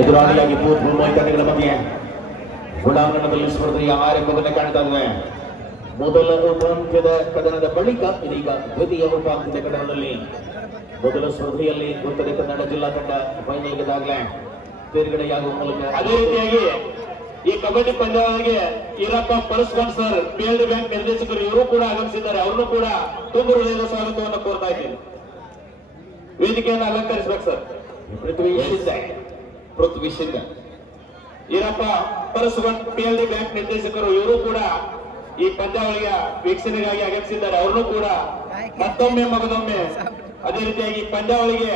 ಎದುರಾಳಿಯಾಗಿ ಮುಂಬೈ ತಂಡಗಳ ಮಧ್ಯೆ ಒಳಾಂಗಣದಲ್ಲಿ ಸ್ಪರ್ಧೆಯ ಆರಂಭವನ್ನು ಕಾಣ್ತಾ ಇದ್ವಿ. ಮೊದಲ ಉಪಾಂತ್ಯದ ಕದನದ ಬಳಿಕ ಇದೀಗ ದ್ವಿತೀಯ ಉಪಾಂತ್ಯದ ಕದನದಲ್ಲಿ ಮೊದಲ ಸ್ಪರ್ಧೆಯಲ್ಲಿ ಉತ್ತರ ಕನ್ನಡ ಜಿಲ್ಲಾ ತಂಡ ಫೈನಲ್ಗೆದಾಗಲೇ ತೇರ್ಗಡೆಯಾಗುವ ಮೂಲಕ ಅದೇ ರೀತಿಯಾಗಿ ಈ ಕಬಡ್ಡಿ ಪಂದ್ಯಾವಳಿಗೆ ಈರಪ್ಪ ಪರಸ್ಪರ್ ಸರ್ PLD ಬ್ಯಾಂಕ್ ನಿರ್ದೇಶಕರು ಇವರು ಕೂಡ ಆಗಮಿಸಿದ್ದಾರೆ. ಅವ್ರನ್ನು ಕೂಡ ತುಂಬ ಹೃದಯದ ಸ್ವಾಗತವನ್ನು ಕೋರ್ತಾ ಇದ್ದೇನೆ. ವೇದಿಕೆಯನ್ನು ಅಲಂಕರಿಸಬೇಕು ಸರ್. ಪೃಥ್ವಿ ಶಿಂದೆ ಈರಪ್ಪ ಪರಸ್ಪರ್ PLD ಬ್ಯಾಂಕ್ ನಿರ್ದೇಶಕರು ಇವರು ಕೂಡ ಈ ಪಂದ್ಯಾವಳಿಯ ವೀಕ್ಷಣೆಗಾಗಿ ಆಗಮಿಸಿದ್ದಾರೆ. ಅವ್ರನ್ನು ಕೂಡ ಮತ್ತೊಮ್ಮೆ ಮಗದೊಮ್ಮೆ ಅದೇ ರೀತಿಯಾಗಿ ಪಂದ್ಯಾವಳಿಗೆ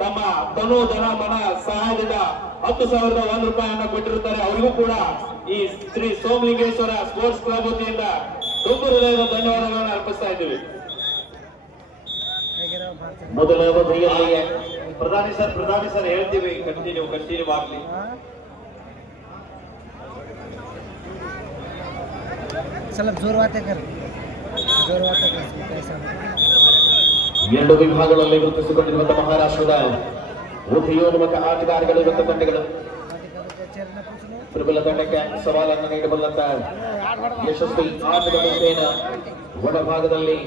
ತಮ್ಮ ತನು ಧನ ಮನ ಸಹಾಯದಿಂದ 10,001 ರೂಪಾಯಿಯನ್ನು ಕೊಟ್ಟಿರುತ್ತಾರೆ. ಅವರಿಗೂ ಕೂಡ ಈ ಶ್ರೀ ಸೋಮಲಿಂಗೇಶ್ವರ ಸ್ಪೋರ್ಟ್ಸ್ ಕ್ಲಬ್ ವತಿಯಿಂದ ತುಂಬ ಹೃದಯದ ಧನ್ಯವಾದಗಳನ್ನು ಅರ್ಪಿಸ್ತಾ ಇದ್ದೀವಿ. ಮೊದಲ ಅವಧಿಯಲ್ಲಿ ಪ್ರಧಾನಿ ಸರ್ ಹೇಳ್ತೀವಿ, ಕಂಟಿನ್ಯೂ ಆಗಲಿ. ಎರಡು ವಿಭಾಗಗಳಲ್ಲಿ ಗುರುತಿಸಿಕೊಂಡಿರುವಂತಹ ಮಹಾರಾಷ್ಟ್ರದ ಉದಯೋನ್ಮುಖ ಆಟಗಾರಗಳಿರುವಂತಹ ತಂಡಗಳು ಪ್ರಬಲ ತಂಡಕ್ಕೆ ಸವಾಲನ್ನು ನೀಡಬಲ್ಲಂತ ಯಶಸ್ವಿ ಆಟದ ಮುಖೇನ ಒಳಭಾಗದಲ್ಲಿ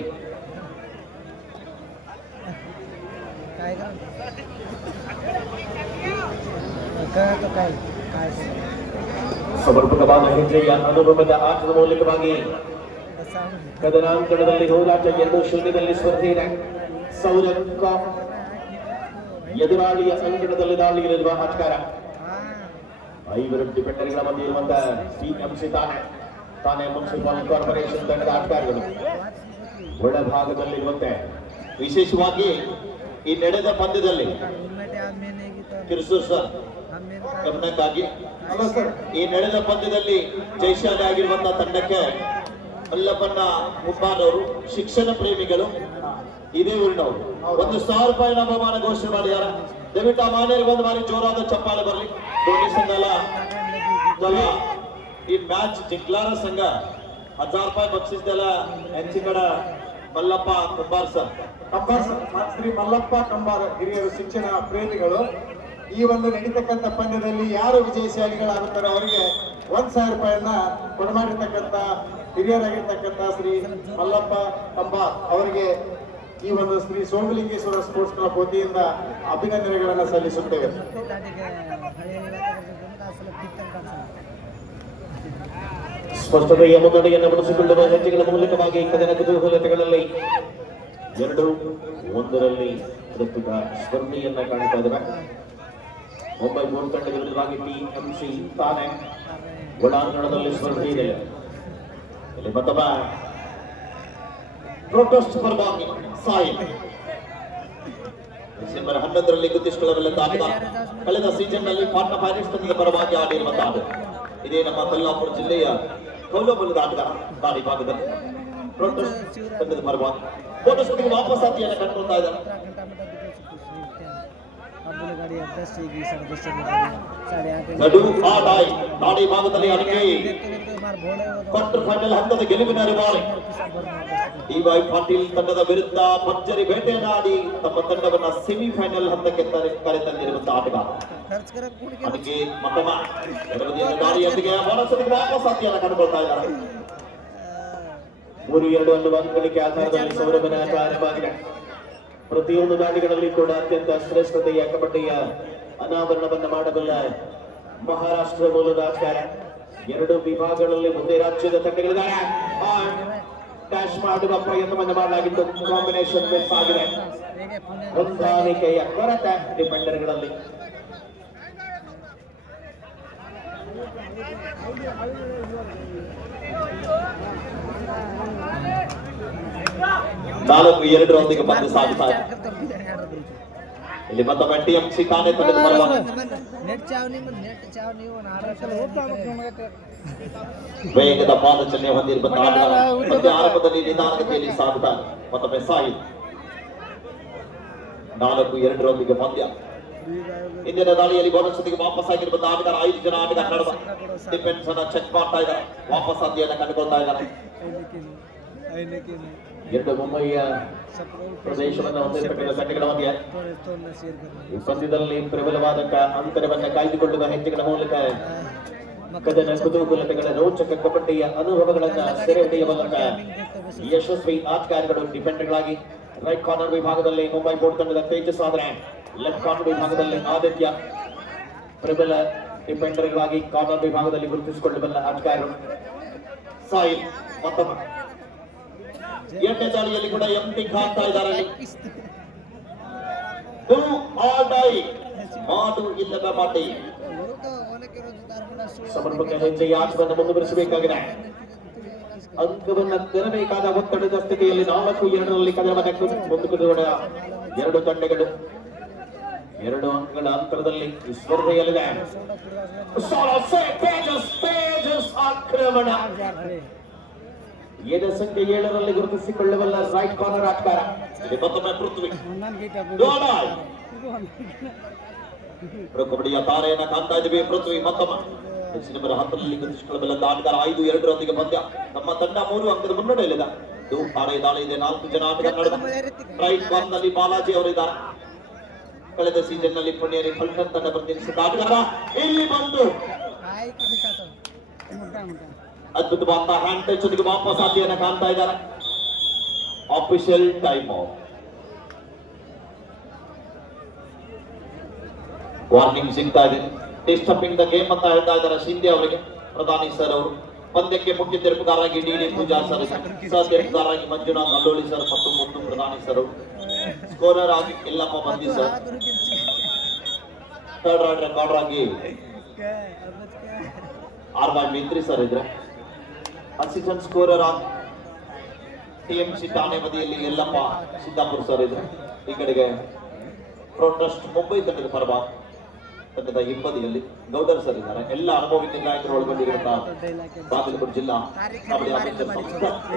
ಸಮರ್ಪಕವಾದ ಹೆಜ್ಜೆಯ ಅನುಭವದ ಆಟದ ಮೂಲಕವಾಗಿ ಕದನಾಂಕಣದಲ್ಲಿ ಹೋರಾಟ 2-0 ಸ್ಪರ್ಧೆ ಇದೆ. ಸೌರಭ್ ಎದುರಾಳಿಯ ಅಂಕಣದಲ್ಲಿ ದಾಳಿಯಲ್ಲಿರುವ ಆಟಗಾರ. 5 ಡಿಫೆಂಡರ್ಗಳ ಮಧ್ಯೆ ಇರುವಂತಹ TMC ತಾನೇ ಮುನ್ಸಿಪಲ್ ಕಾರ್ಪೊರೇಷನ್ ತಂಡದ ಆಟಗಾರಗಳು ಒಳಭಾಗದಲ್ಲಿರುವಂತೆ ವಿಶೇಷವಾಗಿ ಈ ನಡೆದ ಪಂದ್ಯದಲ್ಲಿ ಗಮನಕ್ಕಾಗಿ ಈ ನಡೆದ ಪಂದ್ಯದಲ್ಲಿ ಜಯಶಾಲಿ ಆಗಿರುವಂತಹ ತಂಡಕ್ಕೆ ಮಲ್ಲಪ್ಪಣ್ಣ ಮುಬ್ಬಾನವರು ಶಿಕ್ಷಣ ಪ್ರೇಮಿಗಳು ಇದೇ ಊರಿನವರು 1,000 ರೂಪಾಯಿ ಬಹುಮಾನ ಘೋಷಣೆ ಮಾಡಿದ್ದಾರೆ. ದಯವಿಟ್ಟು ಆ ಮನೆಯಲ್ಲಿ ಒಂದು ಬಾರಿ ಜೋರಾದ ಚಪ್ಪಾಳೆ ಬರಲಿ. ಧೋನಿ ಸಂಘ ಈ ಮ್ಯಾಚ್ ಜಿಂಕ್ಲಾರ ಸಂಘ 1000 ರೂಪಾಯಿ ಬಕ್ಷಿಸ್ದೆಲ್ಲ ಹೆಚ್ಚಿನ ಮಲ್ಲಪ್ಪ ಕಂಬಾರ್ ಸರ್ ಶ್ರೀ ಮಲ್ಲಪ್ಪ ಕಂಬಾರ್ ಹಿರಿಯರು ಶಿಕ್ಷಣ ಪ್ರೇಮಿಗಳು ಈ ಒಂದು ನಡೀತಕ್ಕಂಥ ಪಂದ್ಯದಲ್ಲಿ ಯಾರು ವಿಜಯಶಾಲಿಗಳಾಗುತ್ತಾರೆ ಅವರಿಗೆ 1,000 ರೂಪಾಯಿಯನ್ನ ಕೊಡಮಾಡಿರ್ತಕ್ಕಂಥ ಹಿರಿಯರಾಗಿರ್ತಕ್ಕಂಥ ಶ್ರೀ ಮಲ್ಲಪ್ಪ ಕಂಬಾರ್ ಅವರಿಗೆ ಈ ಒಂದು ಶ್ರೀ ಸೋಮಲಿಂಗೇಶ್ವರ ಸ್ಪೋರ್ಟ್ಸ್ ಕ್ಲಬ್ ವತಿಯಿಂದ ಅಭಿನಂದನೆಗಳನ್ನು ಸಲ್ಲಿಸುತ್ತೇವೆ. ಸ್ಪಷ್ಟತೆಯ ಮುನ್ನಡೆಯನ್ನು ಬಳಸಿಕೊಳ್ಳುವ ಹೆಜ್ಜೆಗಳ ಮೂಲಕವಾಗಿ ಕದನ ಕುತೂಹಲತೆಗಳಲ್ಲಿ 2-1 ಪ್ರಸ್ತುತ ಸ್ಪರ್ಧೆಯನ್ನ ಕಾಣ್ತಾ ಇದ್ದಾರೆ. ಮುಂಬೈ 3 ತಂಡದ ವಿರುದ್ಧವಾಗಿ TMC ತಾನೇ ಒಳಾಂಗಣದಲ್ಲಿ ಸ್ಪರ್ಧೆ ಇದೆ. ಇಲ್ಲಿ ಮತ್ತೊಬ್ಬ ಪ್ರೊಟೆಸ್ಟ್ ಪರವಾಗಿ ಸಾಯಿ ಡಿಸೆಂಬರ್ 11ರಲ್ಲಿ ಗುರುತಿಸಿಕೊಳ್ಳಬಲ್ಲಂತ ಆಟಗಾರ. ಕಳೆದ ಸೀಸನ್ ನಲ್ಲಿ ಪಾಟ್ನಾ ಪೈರೇಟ್ಸ್ ತಂಡದ ಪರವಾಗಿ ಆಡಿರುವಂತಹ ಆಟ. ಇದೇ ನಮ್ಮ ಕೊಲ್ಲಾಪುರ ಜಿಲ್ಲೆಯ ಕೌಲಬಲದ ಆಟಗಾರ. ದಾಳಿ ಭಾಗದಲ್ಲಿ ಪ್ರೊಟೆಸ್ಟ್ ತಂಡದ ಪರವಾಗಿ ಬೋನಸ್ ವಾಪಸ್ ಆತಿಯನ್ನು ಕಂಡುಕೊಳ್ತಾ ಇದ್ದಾರೆ. ದಾಳಿ ಭಾಗದಲ್ಲಿ ಅಡಿಕೆ ಕ್ವಾರ್ಟರ್ ಫೈನಲ್ ಹಂತದ ಗೆಲುವಿನ ರಿವಾರಿ DY ಪಾಟೀಲ್ ತಂಡದ ವಿರುದ್ಧ ಭರ್ಜರಿ ಬೇಟೆಯನ್ನಾಡಿ ತಮ್ಮ ತಂಡವನ್ನ ಸೆಮಿಫೈನಲ್ ಹಂತಕ್ಕೆ ಕರೆತಂದಿರುವಂತಹ ಆಟಗಾರ. ಅದಕ್ಕೆ ಮತ್ತೊಮ್ಮ ದಾಳಿಯೊಂದಿಗೆ ವಾಪಸ್ ಆತಿಯನ್ನು ಕಂಡುಕೊಳ್ತಾ ಇದ್ದಾರೆ. 3-2 ಅನ್ನುವ ಅಂಕಗಳಿಕೆ ಆಧಾರದಲ್ಲಿ ಸೌರಭನ ಆಟ ಆರಂಭವಾಗಿದೆ. ಪ್ರತಿಯೊಂದು ದಾಳಿಗಳಲ್ಲಿ ಕೂಡ ಅತ್ಯಂತ ಶ್ರೇಷ್ಠತೆಯ ಕಬಡ್ಡಿಯ ಅನಾವರಣವನ್ನು ಮಾಡಬಲ್ಲ ಮಹಾರಾಷ್ಟ್ರ ಮೂಲದ ಆಟಗಾರ. 2 ವಿಭಾಗಗಳಲ್ಲಿ ಒಂದೇ ರಾಜ್ಯದ ತಂಡಗಳಿದ್ದಾರೆ. ಡ್ಯಾಶ್ ಮಾಡುವ ಪ್ರಯತ್ನವನ್ನು ಮಾಡಲಾಗಿದ್ದು ಕಾಂಬಿನೇಷನ್ ಮಿಸ್ ಆಗಿದೆ. ಹೊಂದಾಣಿಕೆಯ ಕೊರತೆ ಡಿಫೆಂಡರ್ಗಳಲ್ಲಿ. ನಾಲ್ಕು 2 ಪಂದ್ಯ ಸಾಗುತ್ತಾರೆ. ಇಲ್ಲಿ ಮತ್ತೊಮ್ಮೆ TMC ತಾನೇ ತಂಡದ ಪರವಾಗಿ ವೇಗದ ಪಾದಚಲನೆ ಹೊಂದಿರುವಂತಹ ಆಟಗಾರ. ಪಂದ್ಯ ಆರಂಭದಲ್ಲಿ ನಿಧಾನಗತಿಯಲ್ಲಿ ಸಾಗುತ್ತಾರೆ. ಮತ್ತೊಮ್ಮೆ ಸಾಯಿ 4-2 ಪಂದ್ಯ. ಇಂದಿನ ದಾಳಿಯಲ್ಲಿ ಬೋನಸ್ ಜೊತೆಗೆ ವಾಪಸ್ ಆಗಿರುವಂತಹ ಆಟಗಾರ 5 ಜನ ಆಟಗಾರ ನಡುವೆ ಡಿಫೆನ್ಸ್ ಅನ್ನ ಚೆಕ್ ಮಾಡ್ತಾ ಇದ್ದಾರೆ. ವಾಪಸ್ ಆದಿಯನ್ನು ಕಂಡುಕೊಳ್ತಾ ಇದ್ದಾರೆ. 2 ಮುಂಬಯಿಯ ಪ್ರದೇಶವನ್ನು ಹೊಂದಿರತಕ್ಕಂಥ ತಂಡಗಳ ಮಧ್ಯೆ ಈ ಪಂದ್ಯದಲ್ಲಿ ಪ್ರಬಲವಾದಂತ ಅಂತರವನ್ನ ಕಾಯ್ದುಕೊಳ್ಳುವ ಹೆಜ್ಜೆಗಳ ಮೂಲಕ ಕದನ ಕುತೂಹಲತೆಗಳ ರೋಚಕ ಕಬಡ್ಡಿಯ ಅನುಭವಗಳನ್ನ ಸೆರೆ ಹಿಡಿಯಬಲ್ಲಂತ ಯಶಸ್ವಿ ಆಟಗಾರರು ಡಿಫೆಂಡರ್ಗಳಾಗಿ ರೈಟ್ ಕಾರ್ನರ್ ವಿಭಾಗದಲ್ಲಿ ಮುಂಬೈ ಬೋರ್ಡ್ ತಂಡದ ತೇಜಸ್ ಆದರೆ ಲೆಫ್ಟ್ ಕಾರ್ನರ್ ವಿಭಾಗದಲ್ಲಿ ಆದಿತ್ಯ ಪ್ರಬಲ ಡಿಫೆಂಡರ್ಗಳಾಗಿ ಕಾರ್ನರ್ ವಿಭಾಗದಲ್ಲಿ ಗುರುತಿಸಿಕೊಳ್ಳಬಲ್ಲ ಆಟಗಾರರು ಸಾಯಿಲ್ ಮತ್ತೊಮ್ಮೆ 8ನೇ ದಾಳಿಯಲ್ಲಿ ಕೂಡ ಎಂಟಿ ಕಾಣ್ತಾ ಇದ್ದಾರೆ. Do or die, ಮಾಡು ಇಲ್ಲದ ಮಾಟಿ. ಸಮರ್ಪಕ ಹೆಜ್ಜೆಯ ಆಟವನ್ನು ಮುಂದುವರಿಸಬೇಕಾಗಿದೆ. ಅಂಕವನ್ನ ತೆರಬೇಕಾದ ಒತ್ತಡದ ಸ್ಥಿತಿಯಲ್ಲಿ 4-2 ಕದನವನ್ನು ಮುಂದುವರಿದ ಎರಡು ತಂಡಗಳು 2 ಅಂಕಗಳ ಅಂತರದಲ್ಲಿ ಈ ಸ್ಪರ್ಧೆಯಲ್ಲಿದೆ. ಆಕ್ರಮಣ ಎಡ ಸಂಖ್ಯೆ 7ರಲ್ಲಿ ಗುರುತಿಸಿಕೊಳ್ಳಬಲ್ಲ ರೈಟ್ ಕಾರ್ನರ್ ಆಟಗಾರ ಮತ್ತೊಮ್ಮೆ ಪೃಥ್ವಿ ಕಬಡ್ಡಿಯ ತಾರೆಯನ್ನ ಕಾಣ್ತಾ ಇದ್ದೀವಿ. ಪೃಥ್ವಿ ಮತ್ತೊಮ್ಮೆ ನಂಬರ್ 10ರಲ್ಲಿ ಗುರುತಿಸಿಕೊಳ್ಳಬಲ್ಲ ಆಟಗಾರ 5-2 ಪಂದ್ಯ. ನಮ್ಮ ತಂಡ 3 ಅಂಕದ ಮುನ್ನಡೆಯಲ್ಲಿದೆ. ತಾರೆ ದಾಳಿ ಇದೆ. 4 ಜನ ಆಟಗಾರ ನಡೆದ ರೈಟ್ ಕಾರ್ನರ್ ನಲ್ಲಿ ಬಾಲಾಜಿ ಅವರಿದ್ದಾರೆ. ಕಳೆದ ಸೀಸನ್ ನಲ್ಲಿ ಪುಣ್ಯರಿ ಫಲ್ಟನ್ ತಂಡ ಪ್ರತಿನಿಧಿಸಿದ ಆಟಗಾರ ಇಲ್ಲಿ ಬಂದು ಅದ್ಭುತವಾದ ಹ್ಯಾಂಡ್ ಟಚ್ ಜೊತೆಗೆ ವಾಪಸ್ ಆಟಿಯನ್ನು ಕಾಣ್ತಾ ಇದ್ದಾರೆ. Official time out. ವಾರ್ನಿಂಗ್ ಸಿಗ್ತಾ ಇದೆ. ಡಿಸ್ಟರ್ಬಿಂಗ್ ದ ಗೇಮ್ ಅಂತ ಹೇಳ್ತಾ ಇದ್ದಾರೆ ಶಿಂದೆ ಅವರಿಗೆ ಪ್ರಧಾನಿ ಸರ್ ಅವರು. ಪಂದ್ಯಕ್ಕೆ ಮುಖ್ಯ ತೀರ್ಪುಗಾರರಾಗಿ ಡಿ ಪೂಜಾ ಸರ್, ಸಹ ತೀರ್ಪುಗಾರರಾಗಿ ಮಂಜುನಾಥ್ ಅಲ್ಲೋಳಿ ಸರ್ ಮತ್ತು ಪ್ರಧಾನಿ ಸರ್ ಅವರು. ಸ್ಕೋರರ್ ಆಗಿ ಎಲ್ಲಪ್ಪ ಬಂದಿ ಸರ್. ಥರ್ಡ್ ರೈಡ್ ರೆಕಾರ್ಡರ್ ಆಗಿ ಆರ್.ವೈ. ಮೇತ್ರಿ ಸರ್ ಇದ್ರೆ. ಅಸಿಸ್ಟೆಂಟ್ ಸ್ಕೋರರ್ ಆಗಿ ಟಿಎಂಸಿ ಠಾಣೆ ಬದಿಯಲ್ಲಿ ಯಲ್ಲಪ್ಪ ಸಿದ್ದಾಪುರ ಸರ್ ಇದ್ರೆ. ಈ ಕಡೆಗೆ ಪ್ರೊಟೆಸ್ಟ್ ಮುಂಬೈ ತಂಡದ ಪರವಾಗಿ ತಂಡದ ಹಿಂಬದಿಯಲ್ಲಿ ಗೌಡರ್ ಸರ್ ಇದ್ದಾರೆ. ಎಲ್ಲ ಅನುಭವಿ ನಿರ್ಣಾಯಕರು ಒಳಗೊಂಡಿರುವಂತಹ ಬಾಗಲಕೋಟೆ ಜಿಲ್ಲಾ ಕಬಡ್ಡಿ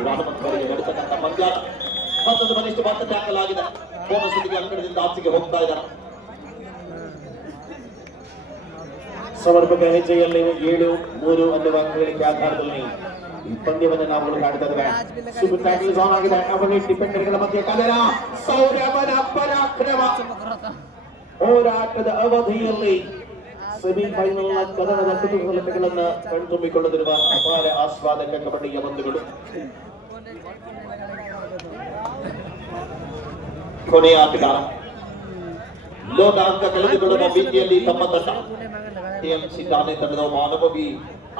ರಾಮಮಂತ್ರಿಗೆ ನಡೆಸತಕ್ಕಂಥ ಪಂದ್ಯ. ಮತ್ತೊಂದು ಬಲಿಷ್ಠ ಬಾತ ಟ್ಯಾಕಲ್ ಆಗಿದೆ. ಬೋನಸ್ ಜೊತೆಗೆ ಅಂಕಣದಿಂದ ಆಚೆಗೆ ಹೋಗ್ತಾ ಇದ್ದಾರೆ. ಸಮರ್ಪಕ ಹೆಜ್ಜೆಯಲ್ಲಿ 7-3 ಅನ್ನುವ ಅಂಕಗಳಿಗೆ ಆಧಾರದಲ್ಲಿ ಈ ಪಂದ್ಯವನ್ನು ನಾವು ಕಾಣ್ತಾ ಇದ್ದೇವೆ. ಸೂಪರ್ ಟ್ಯಾಕಲ್ ಆನ್ ಆಗಿದೆ. ಅವನಿ ಡಿಫೆಂಡರ್ಗಳ ಮಧ್ಯೆ ಕದನ. ಸೌರಭನ ಪರಾಕ್ರಮ. ಹೋರಾಟದ ಅವಧಿಯಲ್ಲಿ ಸೆಮಿಫೈನಲ್ನ ಕದನದ ಕುತೂಹಲತೆಗಳನ್ನ ಕಣ್ತುಂಬಿಕೊಳ್ಳದಿರುವ ಅಪಾರ ಆಸ್ವಾದಕ ಕಬಡ್ಡಿಯ ಬಂಧುಗಳು. ಕೊನೆಯ ಆಟಗಾರ ಲೋಕ ಅಂಕ ಕಳೆದುಕೊಳ್ಳುವ ಭೀತಿಯಲ್ಲಿ ತಮ್ಮ ತಂಡ ಟಿಎಂಸಿ ಠಾಣೆ ತಂಡದ ಅನುಭವಿ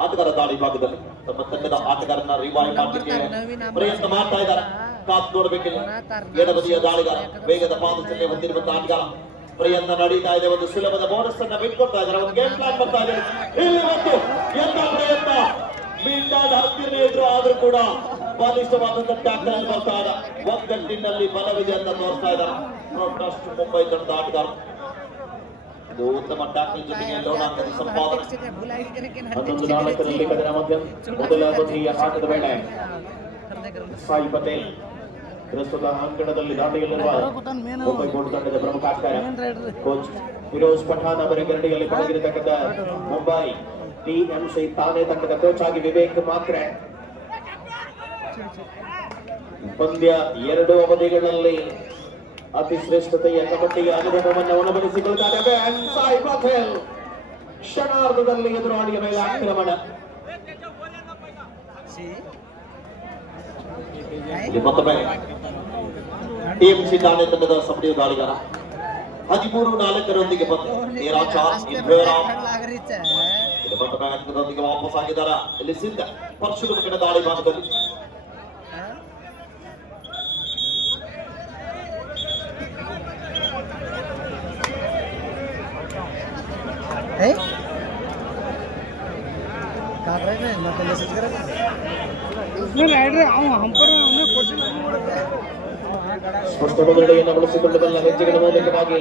ಆಟಗಾರ ದಾಳಿ ಭಾಗದಲ್ಲಿ ತಮ್ಮ ತಂಡದ ಆಟಗಾರನ ರಿವೈವ್ ಮಾಡಲಿಕ್ಕೆ ಪ್ರಯತ್ನ ಮಾಡ್ತಾ ಇದ್ದಾರೆ. ಕಾತ್ ನೋಡಬೇಕಿಲ್ಲ. ಎಡಬದಿಯ ದಾಳಿಗಾರ ವೇಗದ ಪಾದಚಲನೆ ಹೊಂದಿರುವಂತಹ ಆಟಗಾರ. ಪ್ರಯತ್ನ ನಡೀತಾ ಇದೆ. ಒಂದು ಸುಲಭದ ಬೋನಸ್ ಅನ್ನ ಬಿಟ್ಕೊಡ್ತಾ ಇದ್ದಾರೆ. ಒಂದು ಗೇಮ್ ಪ್ಲಾನ್ ಬರ್ತಾ ಇದೆ. ಇಲ್ಲಿ ಮತ್ತು ಎಲ್ಲ ಪ್ರಯತ್ನ ಮೀಂಡಾದ ಹತ್ತಿರ ಎದುರು ಆದ್ರೂ ಕೂಡ ಬಲಿಷ್ಠವಾದಂತಹ ಟ್ಯಾಕಲ್ ಬರ್ತಾ ಇದೆ. ಒಗ್ಗಟ್ಟಿನಲ್ಲಿ ಬಲವಿದೆ ಅಂತ ತೋರಿಸ್ತಾ ಇದ್ದಾರೆ ಪ್ರೊಟೆಸ್ಟ್ ಮುಂಬೈ ತಂಡದ ಆಟಗಾರ. ಇದು ಉತ್ತಮ ಟ್ಯಾಕಲ್ ಜೊತೆಗೆ ಲೋಣಾಂಕದ ಸಂಪಾದನೆ. 11-4 ಕದನ ಮಧ್ಯ ಮೊದಲ ಅವಧಿಯ ಆಟದ ವೇಳೆ ಸಾಯಿ ಪಟೇಲ್ ಪ್ರಸ್ತುತ ಅಂಕಣದಲ್ಲಿ ದಾಟಿಯಲ್ಲಿರುವ ಮುಂಬೈ ಬೋರ್ಡ್ ತಂಡದ ಪ್ರಮುಖ ಆಟಗಾರ ಕೋಚ್ ಫಿರೋಜ್ ಪಠಾನ್ ಅವರ ಗರಡಿಯಲ್ಲಿ ಪಳಗಿರತಕ್ಕಂಥ ಮುಂಬೈ ಟಿಎಂಸಿ ತಾನೆ ತಂಡದ ಕೋಚ್ ಆಗಿ ವಿವೇಕ್ ಮಾತ್ರೆ. ಪಂದ್ಯ 2 ಅವಧಿಗಳಲ್ಲಿ ಅತಿ ಶ್ರೇಷ್ಠತೆಯ ಕಬಡ್ಡಿಯ ಅನುಭವವನ್ನು ಅನುಭವಿಸಿಕೊಳ್ತಾ ಇದ್ದೇವೆ. ಸಾಯಿ ಪಟೇಲ್ ಕ್ಷಣಾರ್ಧದಲ್ಲಿ ಎದುರಾಳಿಯ ಮೇಲೆ ಆಕ್ರಮಣ. ಮತ್ತೊಮ್ಮೆ ಟಿಎಂಸಿ ಠಾಣೆ ತಂಡದ ಸಬಡಿಯ ದಾಳಿಗಾರ 13-4 ಬಂದು ಮತ್ತೊಮ್ಮೆ ಅಂಕದೊಂದಿಗೆ ವಾಪಸ್ ಆಗಿದ್ದಾರೆ. ಇಲ್ಲಿ ಸಿದ್ಧ ಪರಶುರಾಮ ಕಡೆ ದಾಳಿ ಭಾಗದಲ್ಲಿ ಸ್ಪಷ್ಟ ಮುನ್ನಡೆಯನ್ನು ಬಳಸಿಕೊಳ್ಳಬಲ್ಲ ಹೆಜ್ಜೆಗಳ ಮೂಲಕವಾಗಿ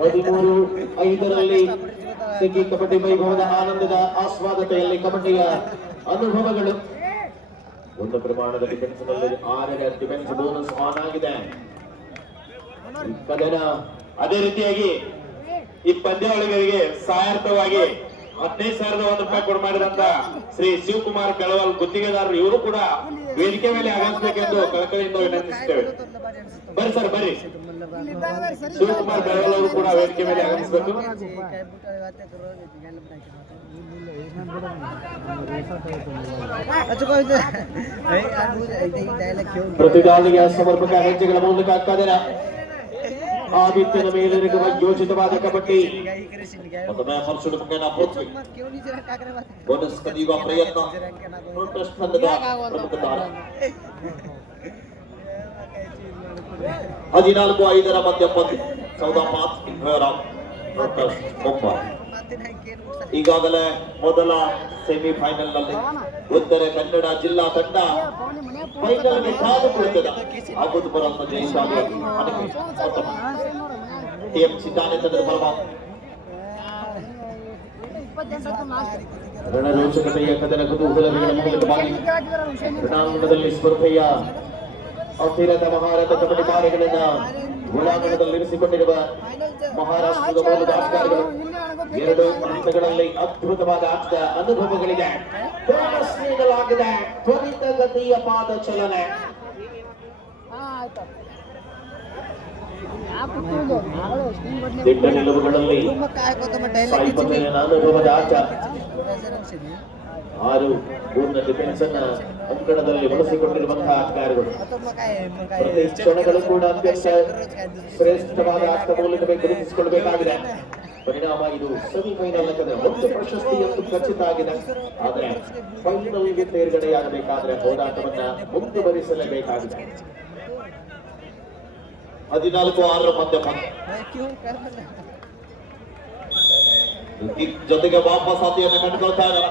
13-5ರಲ್ಲಿ ಸಿಕ್ಕಿ ಕಬಡ್ಡಿ ವೈಭವದ ಆನಂದದ ಆಸ್ವಾದತೆಯಲ್ಲಿ ಕಬಡ್ಡಿಯ ಅನುಭವಗಳು. ಒಂದು ಪ್ರಮಾಣದ ಡಿಫೆನ್ಸ್ ನಲ್ಲಿ 6ನೇ ಡಿಫೆನ್ಸ್ ಬೋನಸ್ ಆನ್ ಆಗಿದೆ. ಕದನ ಅದೇ ರೀತಿಯಾಗಿ ಈ ಪಂದ್ಯಾವಳಿಗಳಿಗೆ ಸಹಾರ್ಥವಾಗಿ 15,001 ರೂಪಾಯಿ ಕೊಡು ಮಾಡಿದಂತ ಶ್ರೀ ಶಿವಕುಮಾರ್ ಬೆಳವಲ್ ಗುತ್ತಿಗೆದಾರರು ಇವರು ಕೂಡ ವೇದಿಕೆ ಮೇಲೆ ಆಗಮಿಸಬೇಕೆಂದು ಕಳಕಳಿಯಿಂದ ವಿನಂತಿಸುತ್ತೇವೆ. ಬರ್ರಿ ಸರ್ ಬರ್ರಿ. ಶಿವಕುಮಾರ್ ಬೆಳಗಲ್ ಅವರು ಕೂಡ ವೇದಿಕೆ ಮೇಲೆ ಆಗಮಿಸಬೇಕು. ಪ್ರತಿದಾಳಿಯ ಸಮರ್ಪಕ ಹೆಜ್ಜೆಗಳ ಮೂಲಕ ಆಗ್ತಾಯಿದೆ. ಆದಿತ್ಯನ ಮೇಲಿರುವ ಯೋಜಿತವಾದ ಕಬಡ್ಡಿ ಬೋನಸ್ ಕದಿಯುವ ಪ್ರಯತ್ನ ಟ್ರಸ್ಟ್ ತಂಡದ ಪ್ರಮುಖ ತಾರ. 14-5 ಮಧ್ಯ ಪಂದ್ಯ ಸೌದಾಪಾತ್ ಮುಂಬೈ. ಈಗಾಗಲೇ ಮೊದಲ ಸೆಮಿಫೈನಲ್ ನಲ್ಲಿ ಉತ್ತರ ಕನ್ನಡ ಜಿಲ್ಲಾ ತಂಡ ಫೈನಲ್ಗೆ ಕಾದು ಕುಳಿತದ ಆಗುದು ಬರುವಂತ ಜಯಶಾಲಿಯಾಗಿ ಟಿಎಂಸಿ ಠಾಣೆ ತಂಡದ ಪರವಾಗಿ ರಣರೋಚಕತೆಯ ಕದನ ಕುತೂಹಲಗಳ ಮೂಲಕವಾಗಿ ರಣಾಂಗಣದಲ್ಲಿ ಸ್ಪರ್ಧೆಯ ಅತಿರಥ ಮಹಾರಥ ಕಬಡ್ಡಿ ತಾರೆಗಳನ್ನ ಒಳಾಂಗಣದಲ್ಲಿರಿಸಿಕೊಂಡಿರುವ ಮಹಾರಾಷ್ಟ್ರದ ಮೂಲದ ಆಟಗಾರರು 2 ಹಂತಗಳಲ್ಲಿ ಅದ್ಭುತವಾದ ಆಟದ ಅನುಭವಗಳಿಗೆ ಬೋನಸ್ ನೀಡಲಾಗಿದೆ. ತ್ವರಿತಗತಿಯ ಪಾದ ಚಲನೆ, ದಿಟ್ಟ ನಿಲುವುಗಳಲ್ಲಿ ಸಾಯಿಪದೆಯ ಅನುಭವದ ಆಟ. 6 ಪೂರ್ಣ ಡಿಫೆನ್ಸ್ ಅನ್ನ ಅಂಕಣದಲ್ಲಿ ಬಳಸಿಕೊಂಡಿರುವಂತಹ ಆಟಗಾರರು. ಪ್ರತಿ ಕ್ಷಣಗಳು ಕೂಡ ಅತ್ಯಂತ ಶ್ರೇಷ್ಠವಾದ ಆಟದ ಮೂಲಕವೇ ಗುರುತಿಸಿಕೊಳ್ಳಬೇಕಾಗಿದೆ. ಪರಿಣಾಮ ಇದು ಸೆಮಿಫೈನಲ್ ಒಂದು ಪ್ರಶಸ್ತಿ ಎಂದು ಖಚಿತ ಆಗಿದೆ. ಆದರೆ ಫೈನಲ್ಗೆ ತೇರ್ಗಡೆಯಾಗಬೇಕಾದ್ರೆ ಹೋರಾಟವನ್ನ ಮುಂದುವರಿಸಲೇಬೇಕಾಗಿದೆ. 14-6 ಮಧ್ಯ ಪಂದ್ಯ ಜೊತೆಗೆ ವಾಪಸ್ ಆದಿಯನ್ನು ಕಂಡುಕೊಳ್ತಾ ಇದ್ದಾರೆ.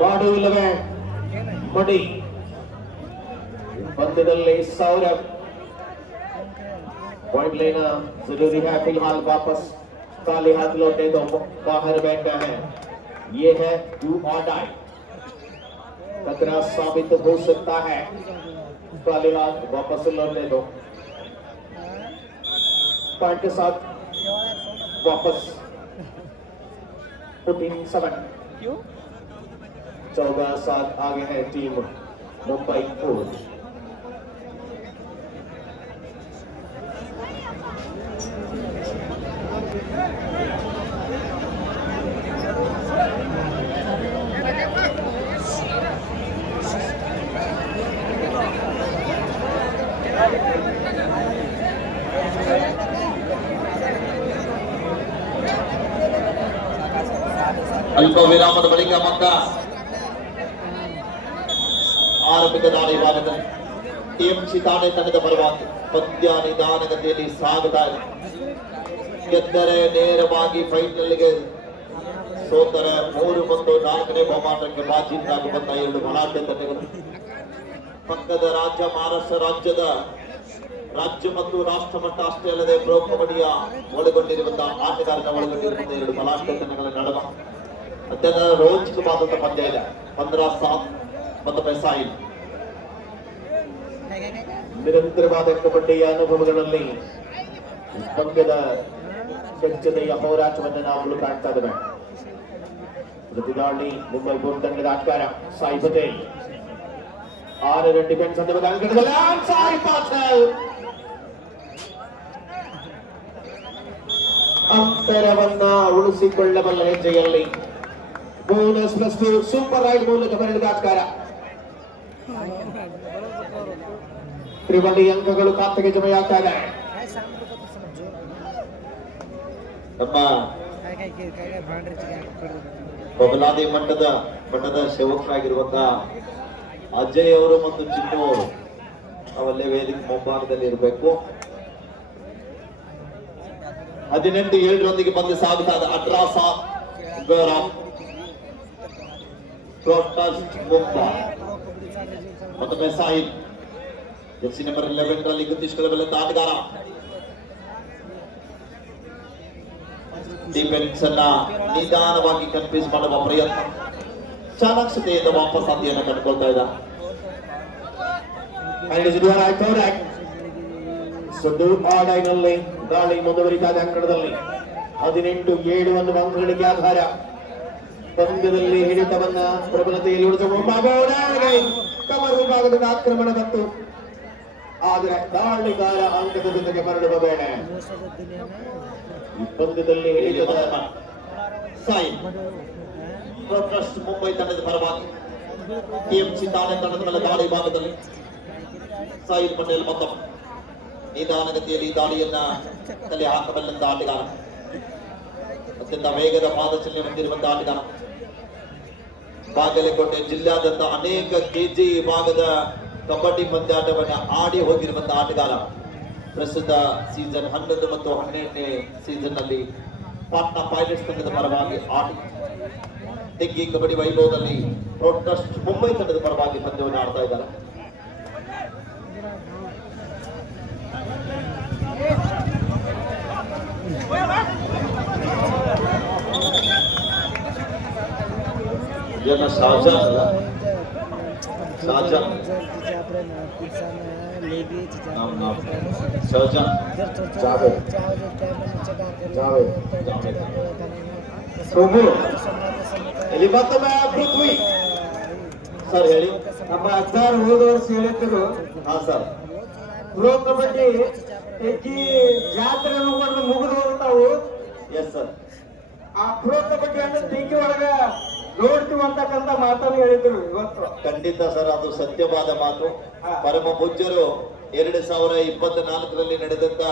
ಬಾಡು ಇಲ್ಲವೇ ಮಡಿ पंद्रह सौरभ पॉइंट लेना जरूरी है। फिलहाल वापस खाली हाथ लौटे तो बाहर बैठा है। ये है डू और डाई, खतरा साबित हो सकता है। खाली हाथ वापस लौटे तो पॉइंट के साथ वापस 14-7 14-7 आगे है टीम मुंबई फोर्स। ಅಲ್ಪ ವಿರಾಮದ ಬಳಿಕ ಮಕ್ಕ ಆರಂಭಿಕ ದಾಳಿ ಭಾಗದಲ್ಲಿ ಟಿಎಂಸಿ ಠಾಣೆ ತಂಡದ ಪರವಾಗಿ ಪಂದ್ಯ ನಿಧಾನಗತಿಯಲ್ಲಿ ಸಾಗುತ್ತಾ ಇದೆ. ಗೆದ್ದರೆ ನೇರವಾಗಿ ಫೈನಲ್ಗೆ, ಸೋತರೆ 3-4ನೇ ಬಹುಮಾನಕ್ಕೆ ಬಾಜಿಂದಾಗುವಂತ 2 ಬಲಾಢ್ಯ ತಂಡಗಳು. ಪಕ್ಕದ ರಾಜ್ಯ ಮಹಾರಾಷ್ಟ್ರ ರಾಜ್ಯದ ರಾಜ್ಯ ಮತ್ತು ರಾಷ್ಟ್ರ ಮಟ್ಟ ಅಷ್ಟೇ ಅಲ್ಲದೆ ಪ್ರೊ ಕಬಡ್ಡಿಯ ಒಳಗೊಂಡಿರುವಂತಹ ಆಟಗಾರನ ಒಳಗೊಂಡಿರುವಂತಹ 2 ಬಲಾಢ್ಯ ತಂಡಗಳ ನಡುವೆ ಅತ್ಯಂತ ರೋಚಕವಾದಂತಹ ಪಂದ್ಯ ಇದೆ. 15-7 ಮತ್ತು ಪೈಸಾಯಿಲ್ ನಿರಂತರವಾದ ಕಬಡ್ಡಿಯ ಅನುಭವಗಳಲ್ಲಿ ಪಂದ್ಯದ ಸ್ವಚ್ಛತೆಯ ಹೋರಾಟವನ್ನು ನಾವು ಕಾಣ್ತಾ ಇದ್ದೇವೆ. ಪ್ರತಿದಾಳಿ ಮುಂಬೈ ಬೋರ್ಡ್ ತಂಡದ ಆಟಗಾರ ಸಾಯಿ ಪಟೇಲ್ 6 ಡಿಫೆನ್ಸ್ ಅಂದವಾದ ಅಂಕಣದಲ್ಲಿ ಸಾಯಿ ಪಟೇಲ್ ಅಂತರವನ್ನ ಉಳಿಸಿಕೊಳ್ಳಬಲ್ಲ ಹೆಜ್ಜೆಯಲ್ಲಿ ಬೋನಸ್ ಪ್ಲಸ್ 2 ಸೂಪರ್ ರೈಡ್ ಮೂಲಕ ಬರೆದ ಆಟಗಾರ. ತ್ರಿವಳಿ ಅಂಕಗಳು ಖಾತೆಗೆ ಜಮೆಯಾಗ್ತಾ ಇದೆ. ನಮ್ಮ ಬಬಲಾದಿ ಮಠದ ಸೇವಕರಾಗಿರುವಂತಹ ಅಜಯ್ ಅವರು ಮತ್ತು ಚಿನ್ನು ಅವರು ಅವಲ್ಲೇ ವೇದಿಕೆ ಮುಂಭಾಗದಲ್ಲಿ ಇರಬೇಕು. 18-7 ಪಂದ್ಯ ಸಾಗುತ್ತಾ ಇದೆ. ಅಡ್ರಾಸ ಮುಂಬೈ ಮತ್ತು ಸಾಹಿಲ್ ಜೆರ್ಸಿ ನಂಬರ್ 11 ರಲ್ಲಿ ಗುರುತಿಸಿಕೊಳ್ಳಬಲ್ಲ ಆಟಗಾರ. ಡಿಫೆನ್ಸ್ ಅನ್ನ ನಿಧಾನವಾಗಿ ಕನ್ಫ್ಯೂಸ್ ಮಾಡುವ ಪ್ರಯತ್ನ, ಚಾಣಾಕ್ಷತೆಯಿಂದ ವಾಪಸ್ ಆದಿಯನ್ನು ಕಂಡುಕೊಳ್ತಾ ಇದ್ದ. ನಲ್ಲಿ ದಾಳಿ ಮುಂದುವರಿತಾದ ಅಂಕಣದಲ್ಲಿ 18-7 ಅಂಕಗಳಿಗೆ ಆಧಾರ. ಪಂದ್ಯದಲ್ಲಿ ಹಿಡಿತವನ್ನ ಪ್ರಬಲತೆಯಲ್ಲಿ ಉಳಿಸುವ ಕಮರ್ ವಿಭಾಗದಿಂದ ಆಕ್ರಮಣ ಬಂತು, ಆದರೆ ದಾಳಿಗಾರ ಅಂಕದ ಜೊತೆಗೆ ಮರಳುವ ಬೇಡ. ಈ ಪಂದ್ಯದಲ್ಲಿ ಹಿಡಿತದ ಸಾಯಿ ಟ್ರಸ್ಟ್ ಮುಂಬೈ ತಂಡದ ಪರವಾಗಿ ಟಿಎಂಸಿ ತಾನೆ ತಂಡದ ಮೇಲೆ ದಾಳಿ ಭಾಗದಲ್ಲಿ ಸಾಯಿದ್ ಪಟೇಲ್ ಮತ್ತೊಮ್ಮೆ ನಿಧಾನಗತಿಯಲ್ಲಿ ದಾಳಿಯನ್ನ ತಲೆ ಹಾಕಬಲ್ಲಂತ ಆಟಗಾರ, ಅತ್ಯಂತ ವೇಗದ ಪಾದಚಲನೆ ಹೊಂದಿರುವಂತಹ ಆಟಗಾರ. ಬಾಗಲಕೋಟೆ ಜಿಲ್ಲಾದ್ಯಂತ ಅನೇಕ ಕೆಜಿ ವಿಭಾಗದ ಕಬಡ್ಡಿ ಪಂದ್ಯಾಟವನ್ನ ಆಡಿ ಹೋಗಿರುವಂತಹ ಆಟಗಾರ. ಪ್ರಸ್ತುತ ಸೀಸನ್ 11 ಮತ್ತು 12ನೇ ಸೀಸನ್ ನಲ್ಲಿ ಪಾಟ್ನಾ ಪೈಲಟ್ಸ್ ತಂಡದ ಪರವಾಗಿ ಆಡಿ ತೆಗ್ಗಿ ಕಬಡ್ಡಿ ವೈಭವದಲ್ಲಿ ಟ್ರಸ್ಟ್ ಮುಂಬೈ ತಂಡದ ಪರವಾಗಿ ಪಂದ್ಯವನ್ನು ಆಡ್ತಾ ಇದ್ದಾರೆ. शाहजहां अಲ್ಲ शाहजहां शाहजहां ಪ್ರಭು ಇಲ್ಲಿ ಮತ್ತೊಮ್ಮೆ ಪೃಥ್ವಿ ಸರ್ ಹೇಳಿ. ನಮ್ಮ ಅಜ್ಜಾರು ಹೋದ ವರ್ಷ ಹೇಳಿದ್ರು, ಹಾ ಸರ್, ಪ್ರೋ ಕಬಡ್ಡಿ ಹೆಚ್ಚಿ ಜಾತ್ರೆ ಮುಗಿದು ಹೋಗ್ತಾವು. ಎಸ್ ಸರ್, ಆ ಪ್ರೋ ಕಬಡ್ಡಿ ಅಂದ್ರೆ ತೆಂಗಿ ಒಳಗ ನೋಡ್ತೀವಿ ಅಂತಕ್ಕಂಥ ಮಾತನ್ನು ಹೇಳಿದ್ರು ಇವತ್ತು. ಖಂಡಿತ ಸರ್, ಅದು ಸತ್ಯವಾದ ಮಾತು. ಪರಮ ಪೂಜ್ಯರು 2024ರಲ್ಲಿ ನಡೆದಂತ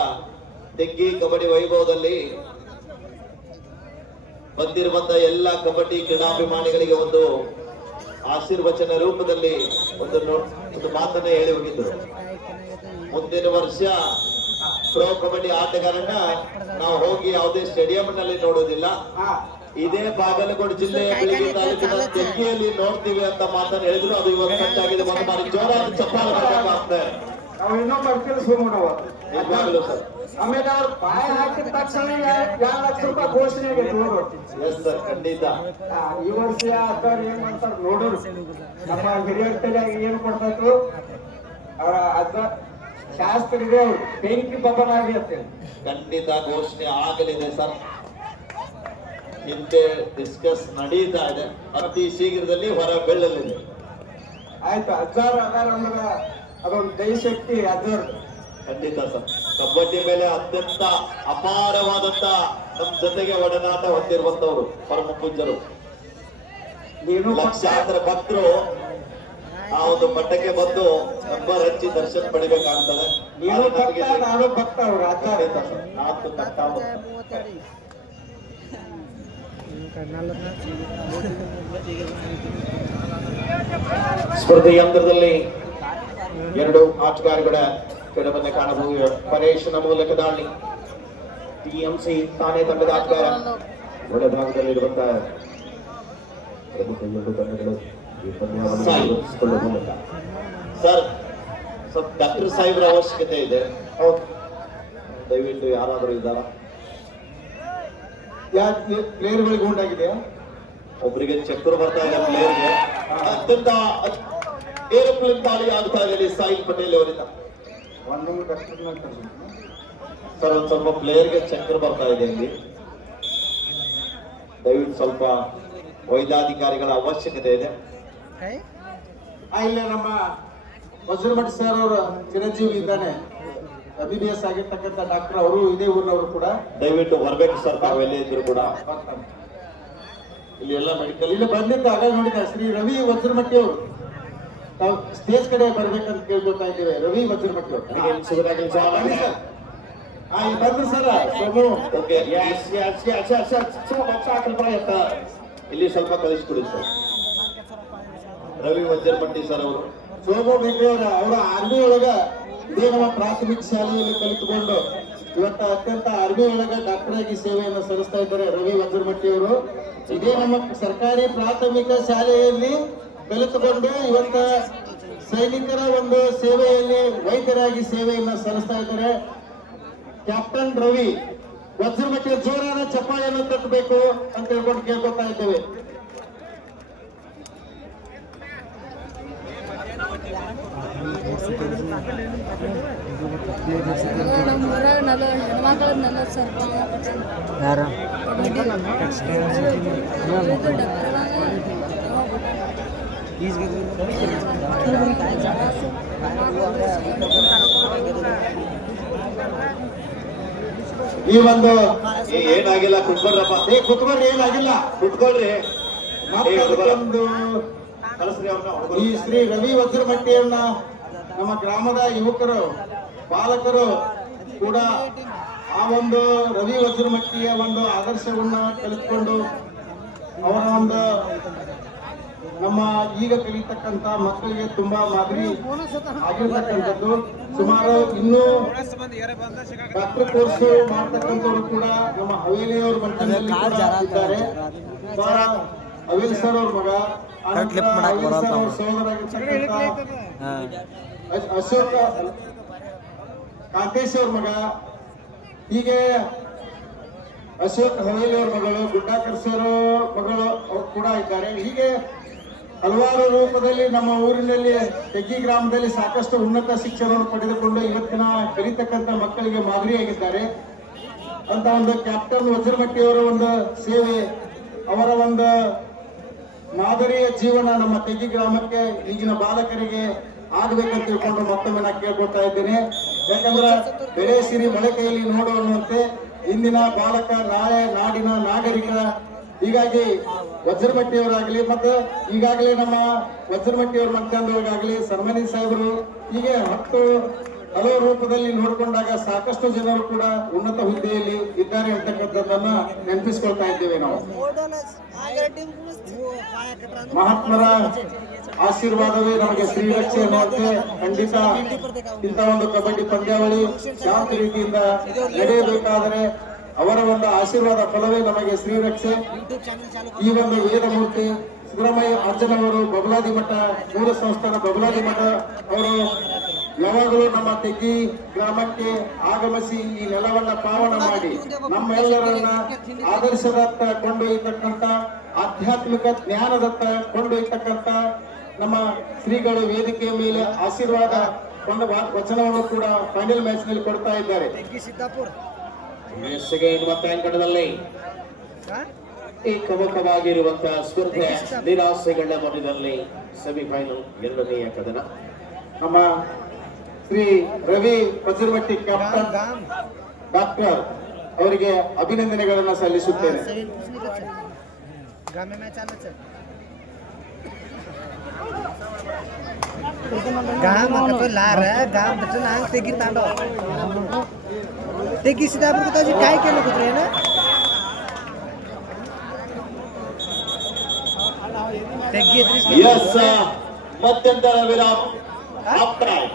ತೆಗ್ಗಿ ಕಬಡ್ಡಿ ವೈಭವದಲ್ಲಿ ಬಂದಿರುವಂತ ಎಲ್ಲ ಕಬಡ್ಡಿ ಕ್ರೀಡಾಭಿಮಾನಿಗಳಿಗೆ ಒಂದು ಆಶೀರ್ವಚನ ರೂಪದಲ್ಲಿ ಒಂದು ಮಾತನ್ನ ಹೇಳಿ ಹೋಗಿದ್ರು. ಮುಂದಿನ ವರ್ಷ ಪ್ರೋ ಕಬಡ್ಡಿ ಆಟಗಾರನ್ನ ನಾವು ಹೋಗಿ ಯಾವುದೇ ಸ್ಟೇಡಿಯಂ ನಲ್ಲಿ ನೋಡೋದಿಲ್ಲ, ಇದೇ ಬಾಗಲಕೋಟೆ ಜಿಲ್ಲೆಯ ಬೆಳಗ್ಗೆ ತಾಲೂಕಿನ ತೆಗ್ಗಿಯಲ್ಲಿ ನೋಡ್ತೀವಿ ಅಂತ ಮಾತನ್ನು ಹೇಳಿದ್ರು. ಅದು ಇವತ್ತು ಸಜ್ಜಾಗಿದೆ. ಒಂದು ಬಾರಿ ಜೋರಾದ ಚಪ್ಪಾಳೆ ಬರಬೇಕಾಗ್ತದೆ. ನಾವು ಇನ್ನೊಂದು ಬರ್ತೀವಿ ಸುಮ್ಮನವ ನಿಜವಾಗ್ಲೂ ಸರ್. ಆಮೇಲೆ ಅವ್ರು ಬಾಯಿ ಹಾಕಿದ ತಕ್ಷಣ 2 ಲಕ್ಷ ರೂಪಾಯಿ ಘೋಷಣೆ ಆಗೈತೆ ನೋಡ್ರಿ. ಎಸ್ ಸರ್, ಖಂಡಿತ. ಈ ವರ್ಷ ಅಜ್ಜಾರು ಏನ್ ಮಾಡ್ತಾರೆ ನೋಡೋರು. ನಮ್ಮ ಹಿರಿಯರ ತಲೆಯಾಗಿ ಏನ್ ಕೊಡ್ತಾಯ್ತು ಅವರ ಅಜ್ಜ ಶಾಸ್ತ್ರ ಇದೆ, ಅವ್ರು ಬೆಂಕಿ ಬಬ್ಬನಾಗಿ ಅಂತೇಳಿ ಖಂಡಿತ ಘೋಷಣೆ ಆಗಲಿದೆ ಸರ್. ಹಿಂದೆ ಡಿಸ್ಕಸ್ ನಡೀತಾ ಇದೆ, ಅತಿ ಶೀಘ್ರದಲ್ಲಿ ಹೊರ ಬೀಳಲಿದೆ. ಆಯ್ತು. ಅಜ್ಜಾರು ಅದಾರ ಅಂದ್ರ ಅದೊಂದು ದೈಶಕ್ತಿ ಅಜ್ಜಾರು. ಖಂಡಿತ ಸರ್, ಕಬಡ್ಡಿ ಮೇಲೆ ಅತ್ಯಂತ ಅಪಾರವಾದಂತ ನಮ್ಮ ಜೊತೆಗೆ ಒಡನಾಟ ಹೊಂದಿರುವಂತವ್ರು ಪರಮ ಪೂಜ್ಯರು. ನೀನು ಲಕ್ಷಾಂತರ ಭಕ್ತರು ಆ ಒಂದು ಮಟ್ಟಕ್ಕೆ ಬಂದು ನಂಬರ್ ಹಚ್ಚಿ ದರ್ಶನ ಪಡಿಬೇಕಾಗ್ತದೆ. ನೀನು ಭಕ್ತ, ನಾನು ಭಕ್ತ. ಅವ್ರು ಅಜ್ಜಾರು ಖಂಡಿತ ಸರ್, ನಾಲ್ಕು ಕಟ್ಟ ಸ್ಪರ್ಧೆಯಂತ್ರದಲ್ಲಿ 2 ಆಟಗಾರಗಳ ಕೆಳವನ್ನ ಕಾಣಬಹುದು. ಪರೇಶನ ಮೂಲಕ ದಾಳಿ. ಟಿಎಂಸಿ ತಾನೇ ತಂಡದ ಆಟಗಾರ. ಒಳಭಾಗದಲ್ಲಿರುವಂತಹ ಪ್ರಮುಖ 2 ತಂಡಗಳು ಈ ಪಂದ್ಯವನ್ನು ಎದುರಿಸಿಕೊಳ್ಳುವ ಮೂಲಕ ಸರ್ ಸ್ವಲ್ಪ ಡಾಕ್ಟರ್ ಸಾಹೇಬ್ರ ಅವಶ್ಯಕತೆ ಇದೆ. ಹೌದು, ದಯವಿಟ್ಟು ಯಾರಾದರೂ ಇದ್ದಾರಾ? ಯಾಕೆ ಪ್ಲೇಯರ್ಗಳಿಗೆ ಉಂಟಾಗಿದೆಯಾ? ಒಬ್ಬರಿಗೆ ಚಕ್ರು ಬರ್ತಾ ಇದೆ ಪ್ಲೇಯರ್ಗೆ. ಅತ್ಯಂತ ಏರೋಪ್ಲೇನ್ ದಾಳಿ ಆಗ್ತಾ ಇದೆ ಇಲ್ಲಿ ಸಾಯಿಲ್ ಪಟೇಲ್ ಅವರಿಂದ. ಸರ್, ಒಂದ್ ಸ್ವಲ್ಪ ಪ್ಲೇಯರ್ಗೆ ಚಕ್ರ ಬರ್ತಾ ಇದೆ ಇಲ್ಲಿ. ದಯವಿಟ್ಟು ಸ್ವಲ್ಪ ವೈದ್ಯಾಧಿಕಾರಿಗಳ ಅವಶ್ಯಕತೆ ಇದೆ. ಇಲ್ಲ ನಮ್ಮ ವಜ್ರಮಠ ಸರ್ ಅವರ ಚಿರಂಜೀವಿ ಇದ್ದಾನೆ, MBBS ಆಗಿರ್ತಕ್ಕಂಥ ಡಾಕ್ಟರ್, ಅವರು ಇದೇ ಊರಿನವರು ಕೂಡ. ದಯವಿಟ್ಟು ಬರ್ಬೇಕು ಸರ್, ತಾವೆಲ್ಲೇ ಇದ್ರು ಕೂಡ. ಇಲ್ಲಿ ಎಲ್ಲ ಮೆಡಿಕಲ್ ಇಲ್ಲಿ ಬಂದಿದ್ದ ಆಗ ನೋಡಿದ ಶ್ರೀ ರವಿ ವಜ್ರಮಟ್ಟಿ ಅವರು. ತಾವು ಸ್ಟೇಜ್ ಕಡೆ ಬರ್ಬೇಕಂತ ಕೇಳ್ಕೊತಾ ಇದ್ದೇವೆ. ರವಿ ವಜ್ರಮಟ್ಟಿ ಅವರು ಬಂದ್ರು ಸರ್. ಸೋಮು ಓಕೆ, ಇಲ್ಲಿ ಸ್ವಲ್ಪ ಕಳಿಸ್ಕೊಡಿ ಸರ್. ರವಿ ವಜ್ರಪಟ್ಟಿ ಸರ್ ಅವರು. ಸೋಮು ಬೇಕ್ರಿ ಅವರ ಆರ್ಮಿ ಒಳಗ ಇದೇ ನಮ್ಮ ಪ್ರಾಥಮಿಕ ಶಾಲೆಯಲ್ಲಿ ಕಲಿತುಕೊಂಡು ಇವತ್ತ ಅತ್ಯಂತ ಆರ್ಮಿ ಒಳಗ ಡಾಕ್ಟರ್ ಆಗಿ ಸೇವೆಯನ್ನು ಸಲ್ಲಿಸ್ತಾ ಇದ್ದಾರೆ ರವಿ ವಜ್ರಮಟ್ಟಿ ಅವರು. ಇದೇ ನಮ್ಮ ಸರ್ಕಾರಿ ಪ್ರಾಥಮಿಕ ಶಾಲೆಯಲ್ಲಿ ಕಲಿತುಕೊಂಡು ಇವತ್ತ ಸೈನಿಕರ ಒಂದು ಸೇವೆಯಲ್ಲಿ ವೈದ್ಯರಾಗಿ ಸೇವೆಯನ್ನು ಸಲ್ಲಿಸ್ತಾ ಇದ್ದಾರೆ. ಕ್ಯಾಪ್ಟನ್ ರವಿ ವಜ್ರಮಟ್ಟಿ, ಜೋರಾದ ಚಪ್ಪಾಳೆಯನ್ನು ತಟ್ಟಬೇಕು ಅಂತ ಹೇಳ್ಕೊಂಡು ಕೇಳ್ಕೊತಾ ಇದ್ದೇವೆ. ಹೆಣ್ಮಕ್ಳನ್ನೆಲ್ಲ ಸರ್ ಈ ಒಂದು ಏನಾಗಿಲ್ಲ ಕುತ್ಕೊಳ್ರಪ್ಪ. ಕುತ್ಕೊಳ್ರಿ, ಏನಾಗಿಲ್ಲ, ಕುತ್ಕೊಳ್ರಿ. ಮತ್ತೊಂದು ಕಳಿಸ್ರಿ ಅವ್ರನ್ನ. ಈ ಶ್ರೀ ರವಿ ವಜ್ರಮಟ್ಟಿಯನ್ನ ನಮ್ಮ ಗ್ರಾಮದ ಯುವಕರು ಬಾಲಕರು ಕೂಡ ಆ ಒಂದು ರವಿ ವಜ್ರಮಟ್ಟಿಯ ಒಂದು ಆದರ್ಶವನ್ನ ಕಲಿತ್ಕೊಂಡು ಅವರ ಒಂದು ನಮ್ಮ ಈಗ ಕಲಿತಕ್ಕಂತ ಮಕ್ಕಳಿಗೆ ತುಂಬಾ ಮಾದರಿ ಆಗಿರ್ತಕ್ಕಂಥದ್ದು. ಸುಮಾರು ಇನ್ನೂ ಡಾಕ್ಟರ್ ಕೋರ್ಸ್ ಮಾಡ್ತಕ್ಕಂಥವ್ರು ಕೂಡ ನಮ್ಮ ಹವೇಲಿಯವ್ರ ಮಟ್ಟದಲ್ಲಿ ಕೂಡ ಇದ್ದಾರೆ. ಹವೇಲಿ ಸರ್ ಅವ್ರ ಮಗ, ಆನಂತರ ಹವೇಲಿ ಸರ್ ಅವ್ರ ಸಹೋದರಾಗಿರ್ತಕ್ಕಂಥ ಅಶೋಕ ಕಾಂತೇಶ್ ಅವ್ರ ಮಗ, ಹೀಗೆ ಅಶೋಕ್ ಹವೇಲಿ ಅವ್ರ ಮಗಳು, ಗುಡ್ಡಾಕರ್ ಸರ್ ಮಗಳು ಅವ್ರು ಕೂಡ ಇದ್ದಾರೆ. ಹೀಗೆ ಹಲವಾರು ರೂಪದಲ್ಲಿ ನಮ್ಮ ಊರಿನಲ್ಲಿ ತೆಗ್ಗಿ ಗ್ರಾಮದಲ್ಲಿ ಸಾಕಷ್ಟು ಉನ್ನತ ಶಿಕ್ಷಣವನ್ನು ಪಡೆದುಕೊಂಡು ಇವತ್ತಿನ ಕಲಿತಕ್ಕಂಥ ಮಕ್ಕಳಿಗೆ ಮಾದರಿಯಾಗಿದ್ದಾರೆ. ಅಂತ ಒಂದು ಕ್ಯಾಪ್ಟನ್ ವಜ್ರಮಟ್ಟಿಯವರ ಒಂದು ಸೇವೆ, ಅವರ ಒಂದು ಮಾದರಿಯ ಜೀವನ ನಮ್ಮ ತೆಗ್ಗಿ ಗ್ರಾಮಕ್ಕೆ ಈಗಿನ ಬಾಲಕರಿಗೆ ಆಗ್ಬೇಕಂತ ತಿಳ್ಕೊಂಡು ಮತ್ತೊಮ್ಮೆ ನಾನು ಕೇಳ್ಕೊಳ್ತಾ ಇದ್ದೇನೆ. ಯಾಕಂದ್ರೆ ಬೆಳೆ ಸಿರಿ ಮಳೆ ಕೈಯಲ್ಲಿ ನೋಡು ಅನ್ನುವಂತೆ ಇಂದಿನ ಬಾಲಕ ನಾಳೆ ನಾಡಿನ ನಾಗರಿಕ. ಹೀಗಾಗಿ ವಜ್ರಮಟ್ಟಿಯವರಾಗಲಿ ಮತ್ತೆ ಈಗಾಗಲೇ ನಮ್ಮ ವಜ್ರಮಟ್ಟಿಯವ್ರ ಮಕ್ಕಳಾಗಲಿ ಸನ್ಮಾನಿ ಸಾಹೇಬರು ಹೀಗೆ ಹಲವು ರೂಪದಲ್ಲಿ ನೋಡಿಕೊಂಡಾಗ ಸಾಕಷ್ಟು ಜನರು ಕೂಡ ಉನ್ನತ ಹುದ್ದೆಯಲ್ಲಿ ಇದ್ದಾರೆ ಅಂತಕ್ಕಂಥದ್ದನ್ನ ನೆನಪಿಸ್ಕೊಳ್ತಾ ಇದ್ದೇವೆ ನಾವು. ಮಹಾತ್ಮರ ಆಶೀರ್ವಾದವೇ ನಮಗೆ ಶ್ರೀರಕ್ಷೆ ಅನ್ನುವಂತೆ ಖಂಡಿತ ಇಂಥ ಒಂದು ಕಬಡ್ಡಿ ಪಂದ್ಯಾವಳಿ ಶಾಂತ ರೀತಿಯಿಂದ ನಡೆಯಬೇಕಾದರೆ ಅವರ ಒಂದು ಆಶೀರ್ವಾದ ಫಲವೇ ನಮಗೆ ಶ್ರೀರಕ್ಷೆ. ಈ ಒಂದು ವೇದಮೂರ್ತಿ ಸುಬ್ರಹ್ಮಣ್ಯ ಅಜ್ಜನವರು ಬಬಲಾದಿ ಮಠ ಮೂಲ ಸಂಸ್ಥಾನ ಬಬಲಾದಿ ಮಠ ಅವರು ಯಾವಾಗಲೂ ನಮ್ಮ ತೆಗ್ಗಿ ಗ್ರಾಮಕ್ಕೆ ಆಗಮಿಸಿ ಈ ನೆಲವನ್ನ ಪಾವನ ಮಾಡಿ ನಮ್ಮೆಲ್ಲರನ್ನ ಆದರ್ಶದತ್ತ ಕೊಂಡೊಯ್ಯತಕ್ಕಂಥ ಆಧ್ಯಾತ್ಮಿಕ ಜ್ಞಾನದತ್ತ ಕೊಂಡೊಯ್ಯತಕ್ಕಂಥ ನಮ್ಮ ಶ್ರೀಗಳು ವೇದಿಕೆಯ ಮೇಲೆ ಆಶೀರ್ವಾದ ಒಂದು ವಚನವನ್ನು ಕೂಡ ಫೈನಲ್ ಮ್ಯಾಚ್ ನಲ್ಲಿ ಕೊಡ್ತಾ ಇದ್ದಾರೆ. ಅಂಕಣದಲ್ಲಿ ಏಕಮುಖವಾಗಿರುವಂತಹ ಸ್ಪರ್ಧೆ ನಿರಾಸೆಗಳ ಮಧ್ಯದಲ್ಲಿ ಸೆಮಿಫೈನಲ್ ಎರಡನೆಯ ಕದನ. ನಮ್ಮ ಶ್ರೀ ರವಿ ವಜ್ರಮಟ್ಟಿ ಕ್ಯಾಪ್ಟನ್ ಡಾಕ್ಟರ್ ಅವರಿಗೆ ಅಭಿನಂದನೆಗಳನ್ನು ಸಲ್ಲಿಸುತ್ತೇನೆ. काय केलं कुत्रे ना ಮಧ್ಯಂತರ ವಿರಾಮ. Half time